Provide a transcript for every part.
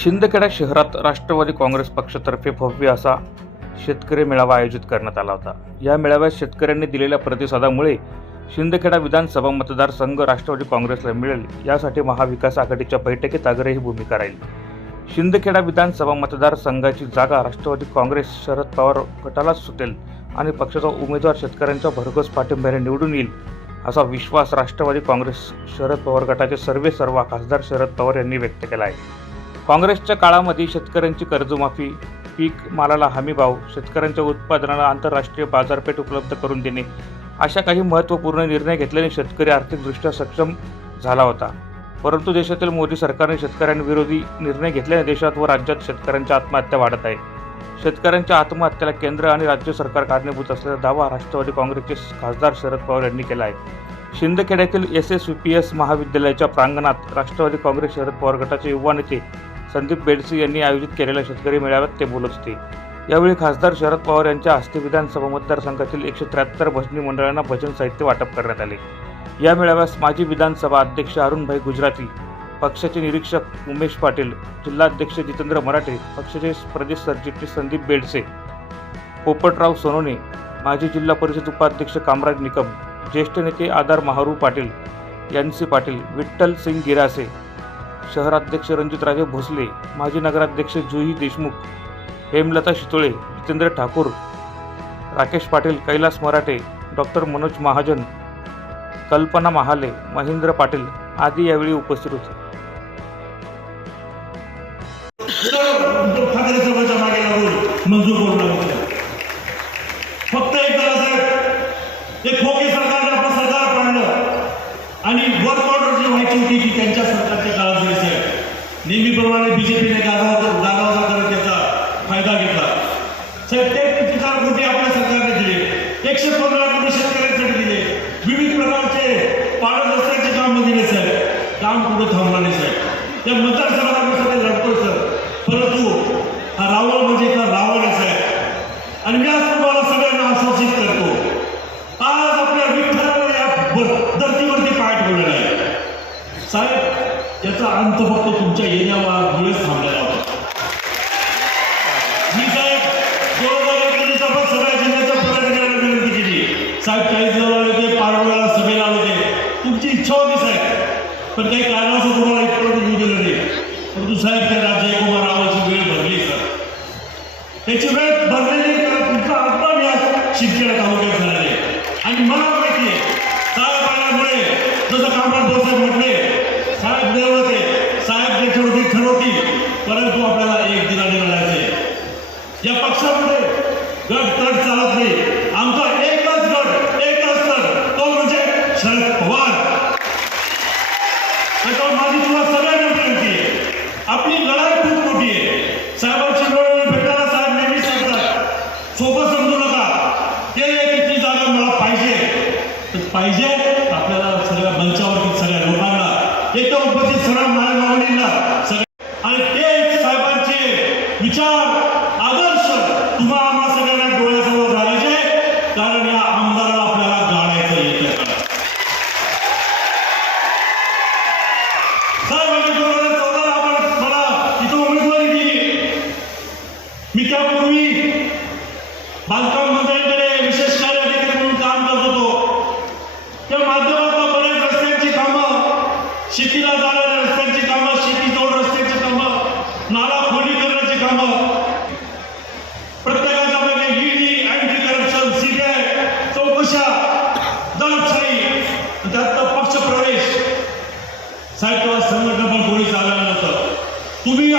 शिंदखेडा शहरात राष्ट्रवादी काँग्रेस पक्षातर्फे भव्य असा शेतकरी मेळावा आयोजित करण्यात आला होता. या मेळाव्यात शेतकऱ्यांनी दिलेल्या प्रतिसादामुळे शिंदखेडा विधानसभा मतदारसंघ राष्ट्रवादी काँग्रेसला मिळेल. यासाठी महाविकास आघाडीच्या बैठकीत आग्रही भूमिका राहील. शिंदखेडा विधानसभा मतदारसंघाची जागा राष्ट्रवादी काँग्रेस शरद पवार गटालाच सुटेल आणि पक्षाचा उमेदवार शेतकऱ्यांच्या भरघोस पाठिंब्याने निवडून येईल असा विश्वास राष्ट्रवादी काँग्रेस शरद पवार गटाचे सर्वे सर्व खासदार शरद पवार यांनी व्यक्त केला आहे. काँग्रेसच्या काळामध्ये शेतकऱ्यांची कर्जमाफी पीक मालाला हमीभाव शेतकऱ्यांच्या उत्पादनाला आंतरराष्ट्रीय बाजारपेठ उपलब्ध करून देणे अशा काही महत्त्वपूर्ण निर्णय घेतल्याने शेतकरी आर्थिकदृष्ट्या सक्षम झाला होता. परंतु देशातील मोदी सरकारने शेतकऱ्यांविरोधी निर्णय घेतल्याने देशात व राज्यात शेतकऱ्यांच्या आत्महत्या वाढत आहे. शेतकऱ्यांच्या आत्महत्याला केंद्र आणि राज्य सरकार कारणीभूत असल्याचा दावा राष्ट्रवादी काँग्रेसचे खासदार शरद पवार यांनी केला आहे. शिंदखेड्यातील एस एस पी एस महाविद्यालयाच्या प्रांगणात राष्ट्रवादी काँग्रेस शरद पवार गटाचे युवा नेते संदीप बेडसे यांनी आयोजित केलेल्या शेतकरी मेळाव्यात ते बोलत होते. यावेळी खासदार शरद पवार यांच्या हस्ते विधानसभा मतदारसंघातील एकशे त्र्याहत्तर भजनी मंडळांना भजन साहित्य वाटप करण्यात आले. या मेळाव्यास माजी विधानसभा अध्यक्ष अरुणभाई गुजराती पक्षाचे निरीक्षक उमेश पाटील जिल्हाध्यक्ष जितेंद्र मराठे पक्षाचे प्रदेश सरचिटणीस संदीप बेडसे पोपटराव सोनोने माजी जिल्हा परिषद उपाध्यक्ष कामराज निकम ज्येष्ठ नेते आदार महारू पाटील यांसी पाटील विठ्ठल सिंग गिरासे शहराध्यक्ष रणजितराजे भोसले माजी नगराध्यक्ष जुही देशमुख हेमलता शितोळे जितेंद्र ठाकूर राकेश पाटील कैलास मराठे डॉक्टर मनोज महाजन कल्पना महाले महेंद्र पाटील आदी यावेळी उपस्थित होते. मंजूर करून लावलं फक्त एक झालं साहेब ते खोके सरकारने आपलं सरकार पाडलं आणि वर्क ऑर्डर जी व्हायची होती ती त्यांच्या सरकारच्या काळात झाली साहेब नेहमीप्रमाणे बीजेपीने गाजावाजा करत त्याचा फायदा घेतला. साहेब ते किती चार कोटी आपल्या सरकारने दिले. एकशे पंधरा कोटी शेतकऱ्यांसाठी दिले. विविध प्रकारचे पाडत रस्त्याचे काम दिले साहेब. काम कुठे थांबलं नाही साहेब. त्या मतदारसंघात आम्ही सगळे लढतोय सर परंतु हा रावण म्हणजे का रावण आहे साहेब. आणि मी आज तुम्हाला सगळ्यांना आश्वासित करतो आज आपल्या विठ्ठलाने या धर्तीवरती पाय ठेवलेला आहे. साहेब त्याचा अंत फक्त तुमच्या येण्यामुळेच थांबलेला होता. मी साहेब दोन हजार एकोणीस आपण सगळ्या जिल्ह्याच्या पदाधिकाऱ्यांना विनंती केली. साहेब काही जवळ आले ते पारवळ्याला सभेला आले होते. तुमची इच्छा होती साहेब पण काही कारणास्तव तुम्हाला इथपर्यंत येऊ दिलं नाही. परंतु साहेब त्या राज्य कुमार रावाची वेळ भरली सर. त्याची वेळ भरलेली कारण तुमचा अपमान या शिंदखेडा तालुक्यात झालेला आणि मला माहिती आहे साहेब आल्यामुळे जसं कामराज भाऊसाहेब म्हटले परंतु आपल्याला एक दिलाने लढायचे या पक्षामध्ये गट तट चालत नाही आमचा एकच गट एकच तर तो म्हणजे शरद पवार त्याच्यावर माझी तुम्हाला सगळ्यांना विनंती आहे आपली लढाई खूप मोठी आहे साहेबांची वेळ भेटायला साहेब नेहमी सांगतात सोबत समजू नका ते किती जागा मला पाहिजे तर पाहिजे आपल्याला सगळ्या मंचावरती सगळ्या लोकांना एकदम उपस्थित सगळ्या माझ्या मावळींना सगळ्या आणि ते साहेबांचे विचार आदर्श तुम्हा आम्हा सगळ्यांना डोळ्यासमोर घालायचे कारण या आमदाराला आपल्याला गाडायचं येतं साहेब आम्ही दोन புதிய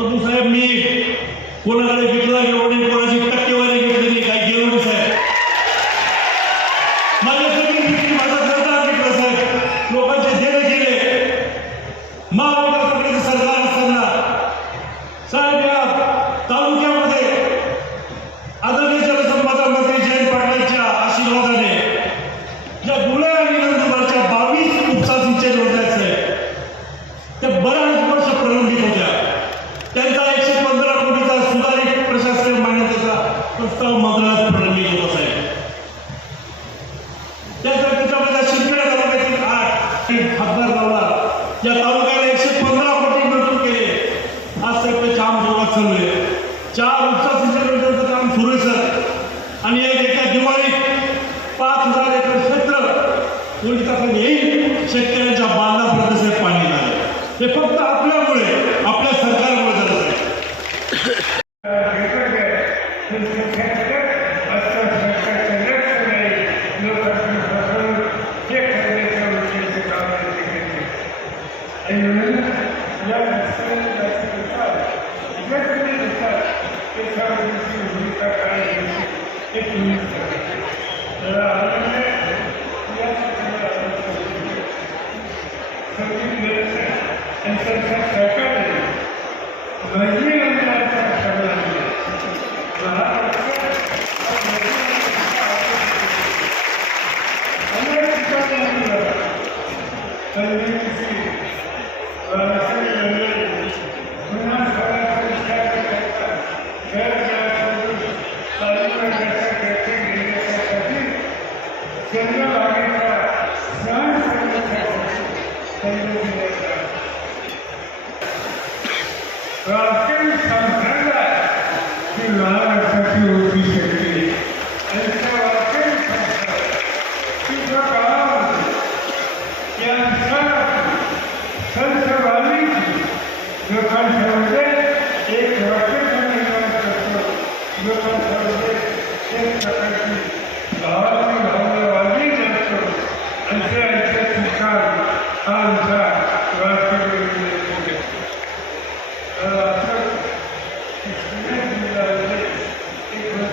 परंतु साहेब मी कोणाकडे विकला गेलो कोणी तर पण येईल शेतकऱ्यांच्या बांधापर्यंत साहेब पाणी नाही हे फक्त आपल्यामुळे आपल्या सरकारमुळे झालं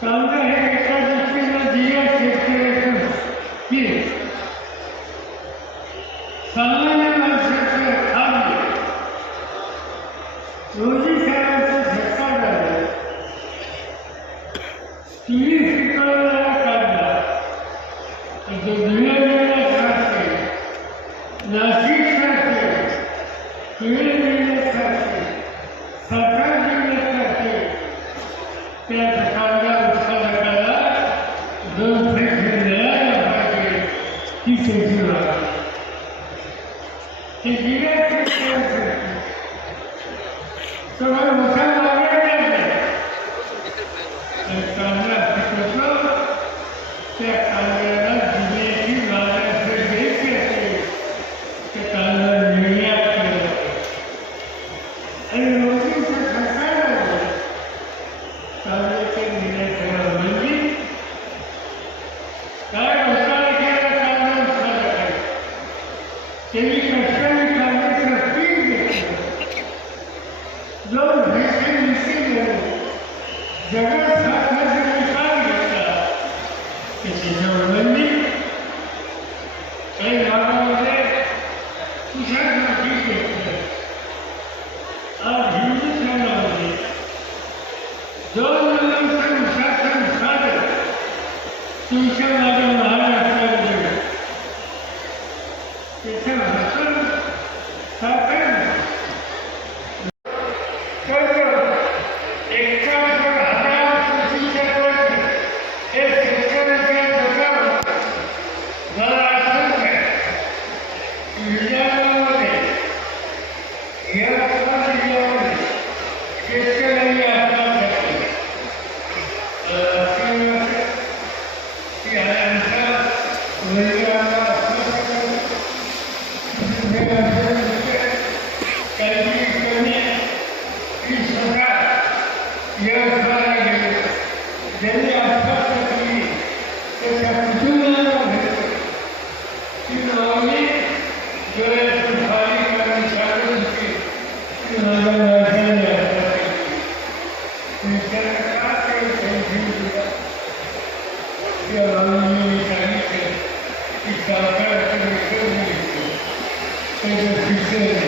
समजा हे एका दृष्टीनं जीएस शेतकऱ्याचं पीक समजा Thank you know. की